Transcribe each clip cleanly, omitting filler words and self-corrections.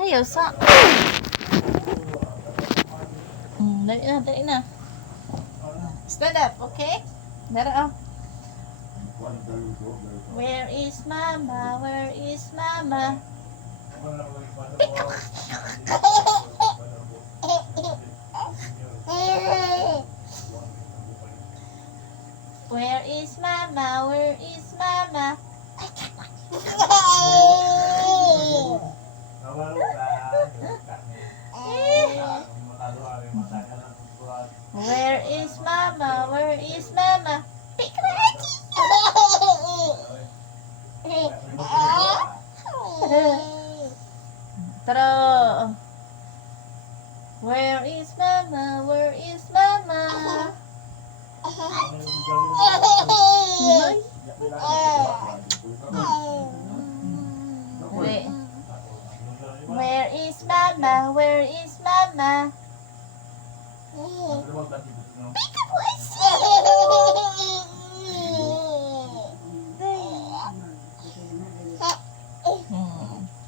Ayaw sa. Dali na. Stand up, okay? Dara, oh. Where is mama? Where is mama? Where is mama? Where is mama? Where is mama? Where is mama? Tara. Where is mama? Where is mama? Where is mama? Where is mama?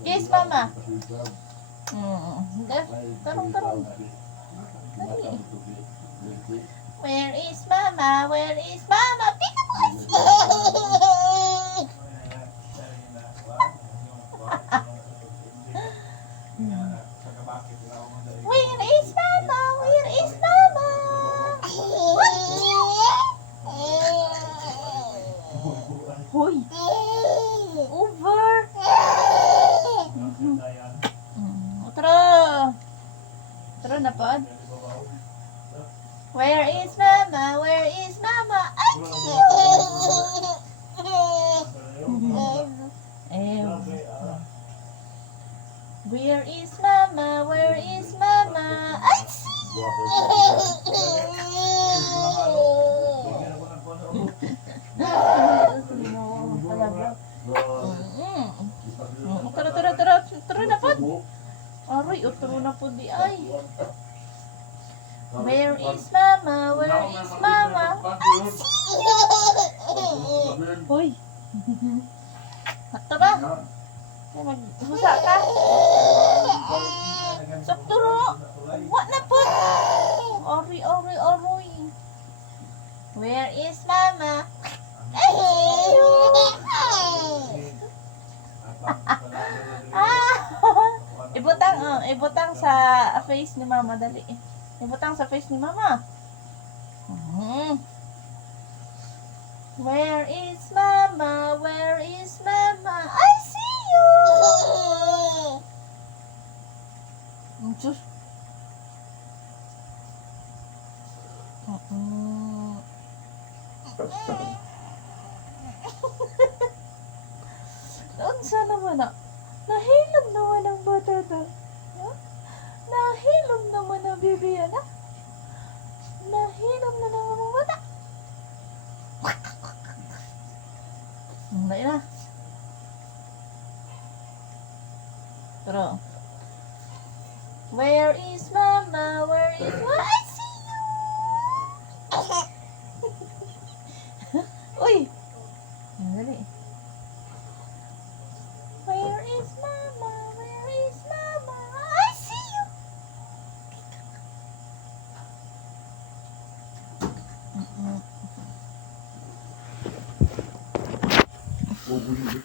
Yes, mama. Tarong. Dali. Where is mama? Where is mama? Where is mama? Where is mama? Hoy. Over. Tara na pod. Where is mama? Where is mama? Where is mama? Where is mama? Tara na pod. Aray, tara na pod di ay. Where is mama? Where is mama? Hoy. Sakto ba? Maghusa ka? Sakto ro. Wa na po. Aroy. Where is mama? Ibutang sa face ni mama dali. Ibutang sa face ni mama. Where is mama? Where is mama? I see you. Sus. Unsa naman na? Nahilom naman ang bata na. Nahilom naman ang bibi na. Nahilom na naman ang bata. Hindi na. Pero, where is mama? Where is mama? I see you! Uy! Dali. Where is mama? Where is mama? I see you! Huwag mo yung